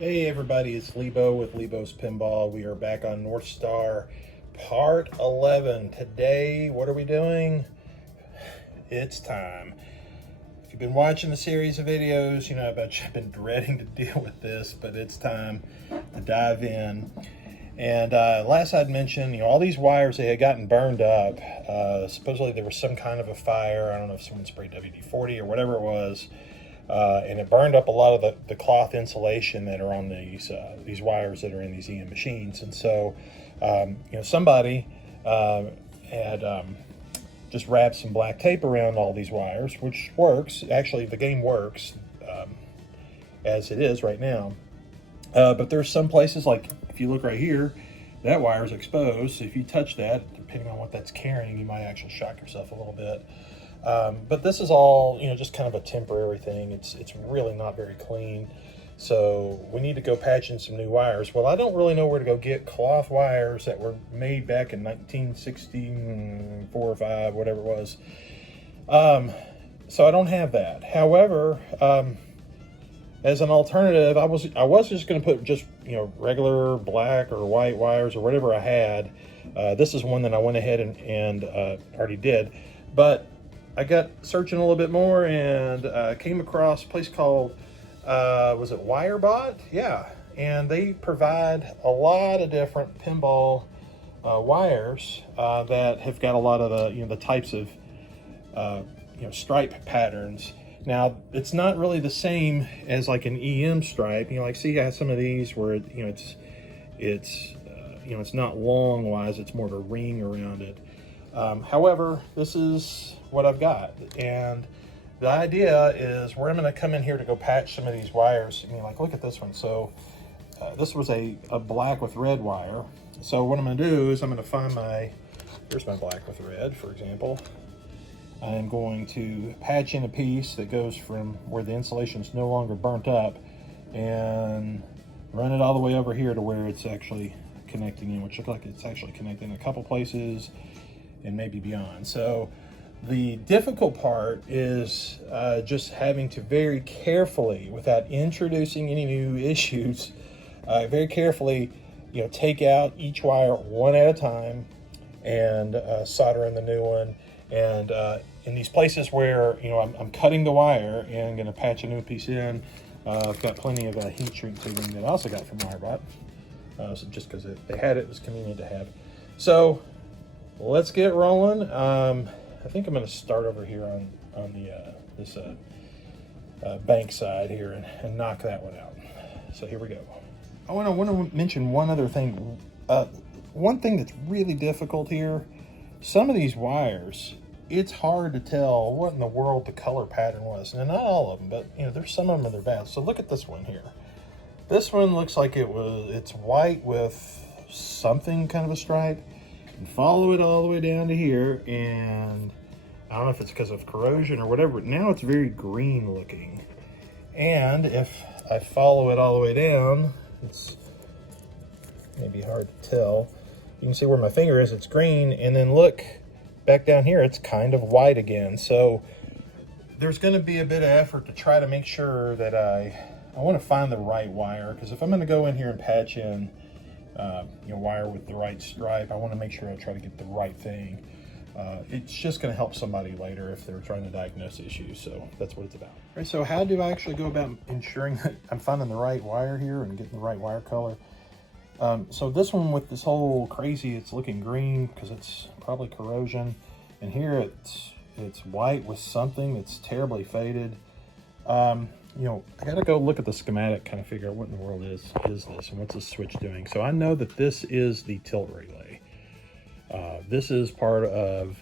Hey everybody, it's Lebo with Lebo's Pinball. We are back on North Star, part 11. Today, what are we doing? It's time. If you've been watching the series of videos, you know I've been dreading to deal with this, but it's time to dive in. And last I'd mentioned, all these wires, they had gotten burned up. Supposedly there was some kind of a fire. I don't know if someone sprayed WD-40 or whatever it was. And it burned up a lot of the cloth insulation that are on these wires that are in these EM machines. And so, somebody had just wrapped some black tape around all these wires, which works. Actually, the game works as it is right now. But there's some places, like if you look right here, that wire is exposed. So if you touch that, depending on what that's carrying, you might actually shock yourself a little bit. But this is all, just kind of a temporary thing. It's really not very clean. So we need to go patch in some new wires. Well, I don't really know where to go get cloth wires that were made back in 1964 or 5, whatever it was. So I don't have that. However, as an alternative, I was just going to put just, regular black or white wires or whatever I had. This is one that I went ahead and already did. But I got searching a little bit more and came across a place called, was it Wirebot? Yeah. And they provide a lot of different pinball wires that have got a lot of the types of stripe patterns. Now, it's not really the same as like an EM stripe. See, I have some of these where it's not long wise, it's more of a ring around it. However, this is what I've got, and the idea is where I'm going to come in here to go patch some of these wires. Look at this one. So this was a black with red wire. So what I'm going to do is I'm going to find here's my black with red, for example. I'm going to patch in a piece that goes from where the insulation is no longer burnt up and run it all the way over here to where it's actually connecting in, which looks like it's actually connecting in a couple places and maybe beyond. So the difficult part is just having to very carefully, without introducing any new issues, very carefully, take out each wire one at a time and solder in the new one. And in these places where, I'm cutting the wire and going to patch a new piece in, I've got plenty of heat shrink tubing that I also got from Wirebot. So just because they had it, it was convenient to have. So let's get rolling. I think I'm going to start over here on this bank side here and knock that one out. So here we go. I want to mention one other thing. One thing that's really difficult here, some of these wires, it's hard to tell what in the world the color pattern was. And not all of them, but there's some of them that are bad. So look at this one here. This one looks like it's white with something kind of a stripe. And follow it all the way down to here, and I don't know if it's because of corrosion or whatever, but now it's very green looking. And if I follow it all the way down, it's maybe hard to tell. You can see where my finger is, it's green, and then look back down here, it's kind of white again. So there's going to be a bit of effort to try to make sure that I want to find the right wire, because if I'm going to go in here and patch in wire with the right stripe, I want to make sure I try to get the right thing. It's just going to help somebody later if they're trying to diagnose issues. So that's what it's about. All right, so how do I actually go about ensuring that I'm finding the right wire here and getting the right wire color? So this one with this whole crazy, it's looking green because it's probably corrosion. And here it's white with something that's terribly faded. I got to go look at the schematic, kind of figure out what in the world is this and what's the switch doing. So I know that this is the tilt relay. This is part of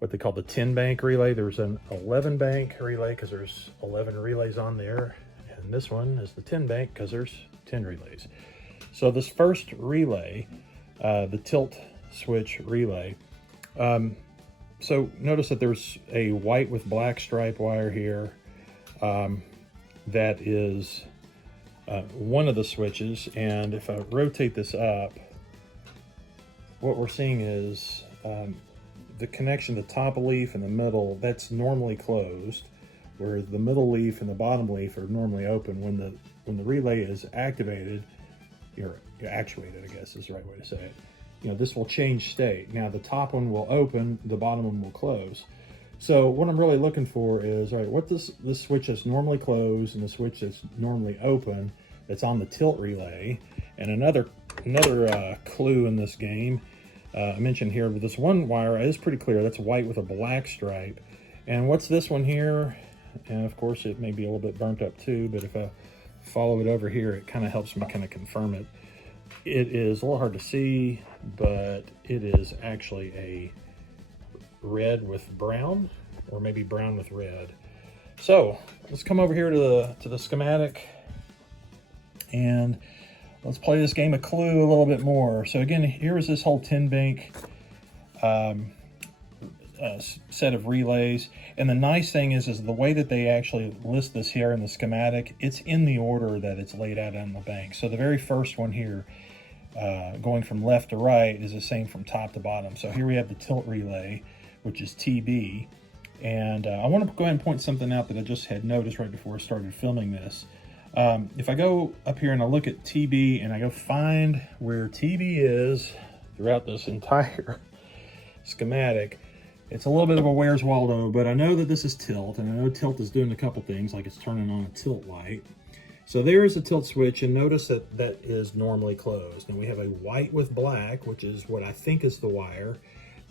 what they call the 10 bank relay. There's an 11 bank relay because there's 11 relays on there. And this one is the 10 bank because there's 10 relays. So this first relay, the tilt switch relay, so notice that there's a white with black stripe wire here. That is one of the switches, and if I rotate this up, what we're seeing is the connection, the top leaf and the middle, that's normally closed. where the middle leaf and the bottom leaf are normally open. When the relay is activated, you're actuated, I guess is the right way to say it. This will change state. Now the top one will open, the bottom one will close. So what I'm really looking for is, all right, what this switch that's normally closed and the switch that's normally open that's on the tilt relay. And another clue in this game, I mentioned here, but this one wire is pretty clear. That's white with a black stripe. And what's this one here? And of course it may be a little bit burnt up too, but if I follow it over here, it kind of helps me kind of confirm it. It is a little hard to see, but it is actually a red with brown, or maybe brown with red. So let's come over here to the schematic and let's play this game of Clue a little bit more. So again, here is this whole 10 bank set of relays. And the nice thing is the way that they actually list this here in the schematic, it's in the order that it's laid out on the bank. So the very first one here, going from left to right, is the same from top to bottom. So here we have the tilt relay, which is TB. And I want to go ahead and point something out that I just had noticed right before I started filming this. If I go up here and I look at TB and I go find where TB is throughout this entire schematic, it's a little bit of a Where's Waldo, but I know that this is tilt, and I know tilt is doing a couple things, like it's turning on a tilt light. So there is a tilt switch, and notice that that is normally closed. And we have a white with black, which is what I think is the wire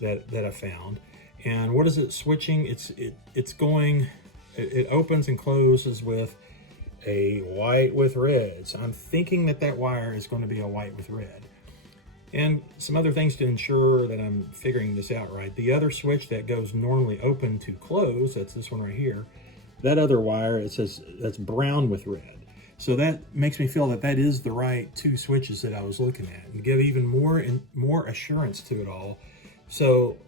that I found. And what is it switching? It opens and closes with a white with red. So I'm thinking that that wire is going to be a white with red. And some other things to ensure that I'm figuring this out right. The other switch that goes normally open to close, that's this one right here, that other wire, it says that's brown with red. So that makes me feel that that is the right two switches that I was looking at, and give even more assurance to it all. So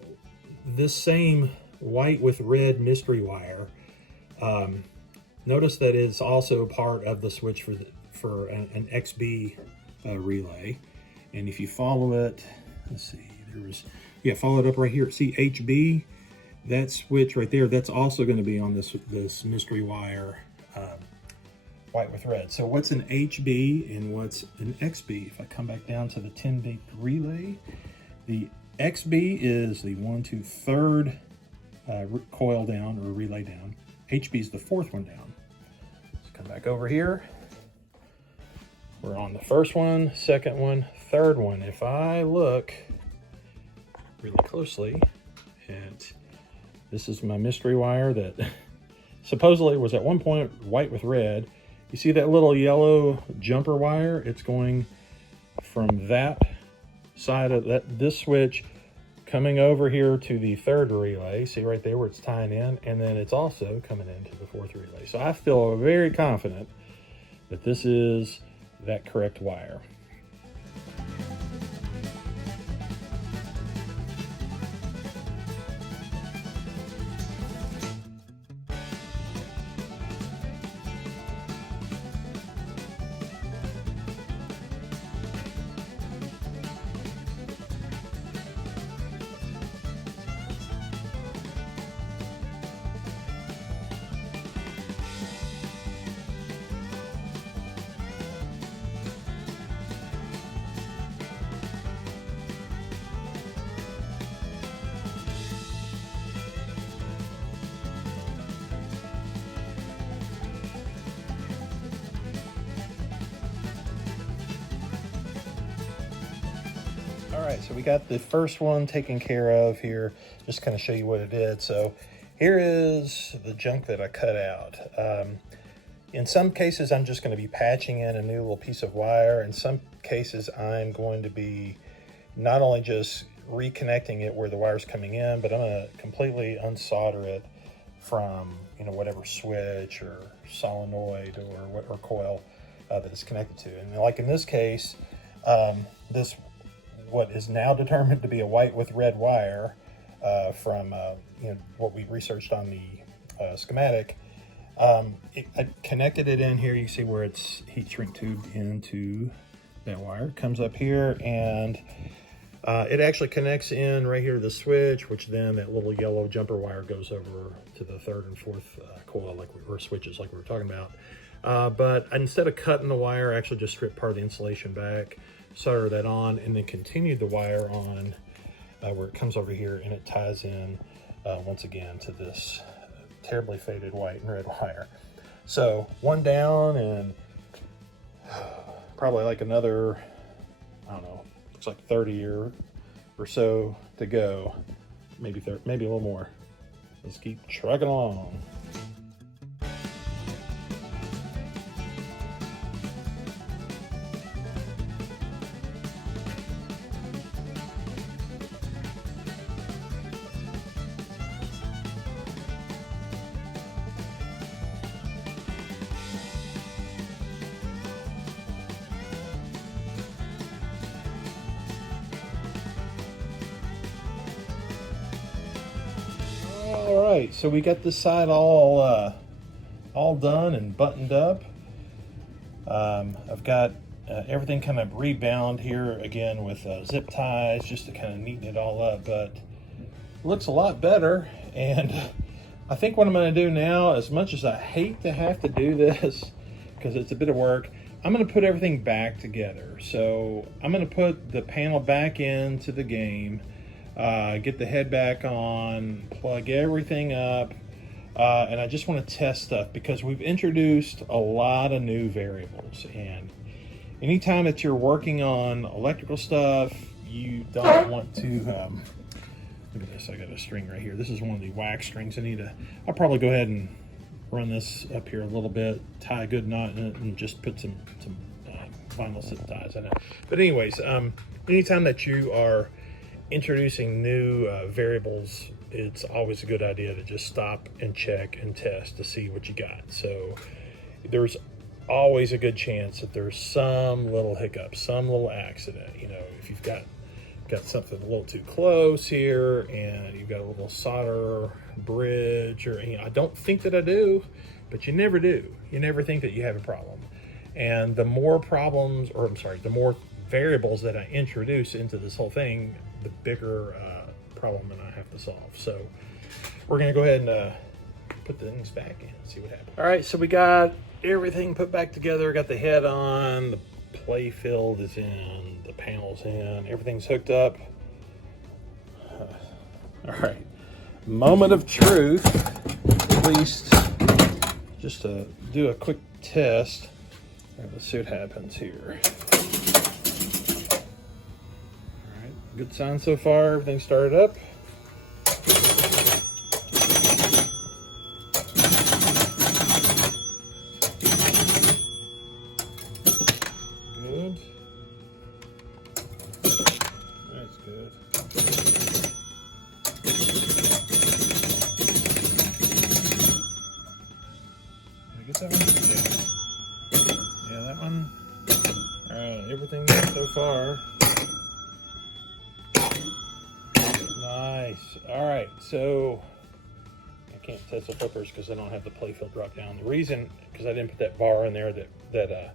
this same white with red mystery wire, notice that it's also part of the switch for an XB relay. And if you follow it, let's see, follow it up right here. See HB, that switch right there, that's also going to be on this mystery wire, white with red. So what's an HB and what's an XB? If I come back down to the 10-bank relay, the XB is the 1, 2, 3rd coil down or relay down. HB is the 4th one down. Let's come back over here. We're on the first one, second one, third one. If I look really closely at, this is my mystery wire that supposedly was at one point white with red. You see that little yellow jumper wire? It's going from that side of this switch coming over here to the 3rd relay. See right there where it's tying in, and then it's also coming into the 4th relay. So I feel very confident that this is that correct wire. All right, so we got the first one taken care of here. Just kind of show you what it did. So here is the junk that I cut out. In some cases, I'm just going to be patching in a new little piece of wire. In some cases, I'm going to be not only just reconnecting it where the wire's coming in, but I'm going to completely unsolder it from whatever switch or solenoid or coil that it's connected to. And like in this case, this what is now determined to be a white with red wire from what we researched on the schematic. I connected it in here. You see where it's heat shrink tubed into that wire. It comes up here, and It actually connects in right here to the switch, which then that little yellow jumper wire goes over to the third and fourth coil, or switches like we were talking about. But instead of cutting the wire, I actually just stripped part of the insulation back, solder that on, and then continued the wire on where it comes over here and it ties in once again to this terribly faded white and red wire. So one down and probably like another, I don't know, looks like 30 or so to go. Maybe 30, maybe a little more. Let's keep trucking along. All right, so we got this side all done and buttoned up. I've got everything kind of rebound here again with zip ties just to kind of neaten it all up, but it looks a lot better. And I think what I'm going to do now, as much as I hate to have to do this because it's a bit of work, I'm going to put everything back together. So I'm going to put the panel back into the game, get the head back on, plug everything up, and I just want to test stuff because we've introduced a lot of new variables, and anytime that you're working on electrical stuff, you don't want to look at this. I got a string right here. This is one of the wax strings. I'll probably go ahead and run this up here a little bit, tie a good knot in it, and just put some vinyl zip ties in it. But anyways, anytime that you are introducing new variables, it's always a good idea to just stop and check and test to see what you got. So there's always a good chance that there's some little hiccup, some little accident. You know, if you've got something a little too close here and you've got a little solder bridge, or I don't think that I do, but you never do. You never think that you have a problem. And the more problems, or I'm sorry, the more variables that I introduce into this whole thing, the bigger problem that I have to solve. So we're gonna go ahead and put the things back in and see what happens. All right, so we got everything put back together, got the head on, the play field is in, the panel's in, everything's hooked up. All right, moment of truth, at least just to do a quick test. All right, let's see what happens here. Good sign so far, everything started up. Good. That's good. Did I get that one? Yeah, that one. All right, everything so far. Nice. All right, so I can't test the flippers because I don't have the playfield drop down. The reason, because I didn't put that bar in there that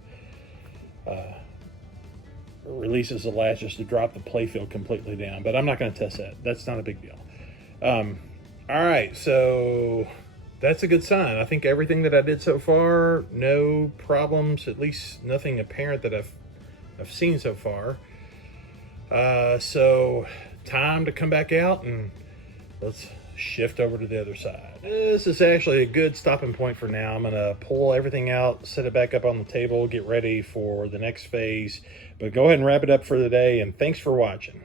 releases the latches to drop the playfield completely down, but I'm not going to test that. That's not a big deal. All right, so that's a good sign. I think everything that I did so far, no problems, at least nothing apparent that I've seen so far. So time to come back out and let's shift over to the other side. This is actually a good stopping point for now. I'm gonna pull everything out, set it back up on the table, get ready for the next phase, but go ahead and wrap it up for the day, and thanks for watching.